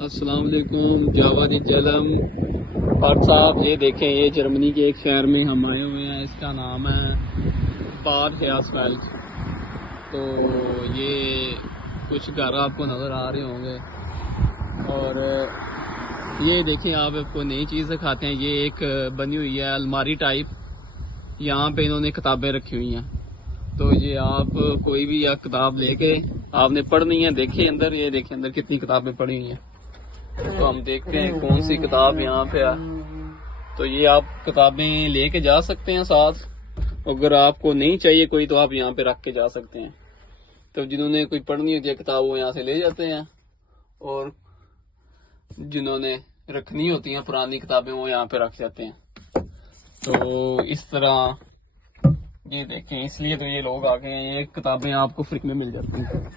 अस्सलाम वालेकुम जावादी जलम और साहब, ये देखें, ये जर्मनी के एक शहर में हम आए हुए हैं। इसका नाम है बाद हेयर्सफेल्ड। तो ये कुछ घर आपको नज़र आ रहे होंगे। और ये देखें, आप आपको नई चीज़ दिखाते हैं। ये एक बनी हुई है अलमारी टाइप। यहाँ पे इन्होंने किताबें रखी हुई हैं। तो ये आप कोई भी या किताब लेके आपने पढ़नी है। देखिए अंदर, ये देखिए अंदर कितनी किताबें पड़ी हुई हैं। तो हम देखते हैं कौन सी किताब यहाँ पे है। तो ये आप किताबें लेके जा सकते हैं साथ। अगर आपको नहीं चाहिए कोई तो आप यहाँ पे रख के जा सकते हैं। तो जिन्होंने कोई पढ़नी होती है किताब वो यहाँ से ले जाते हैं, और जिन्होंने रखनी होती हैं पुरानी किताबें वो यहाँ पे रख जाते हैं। तो इस तरह ये देखें, इसलिए तो ये लोग आ गए हैं। ये किताबें आपको फ्री में मिल जाती हैं।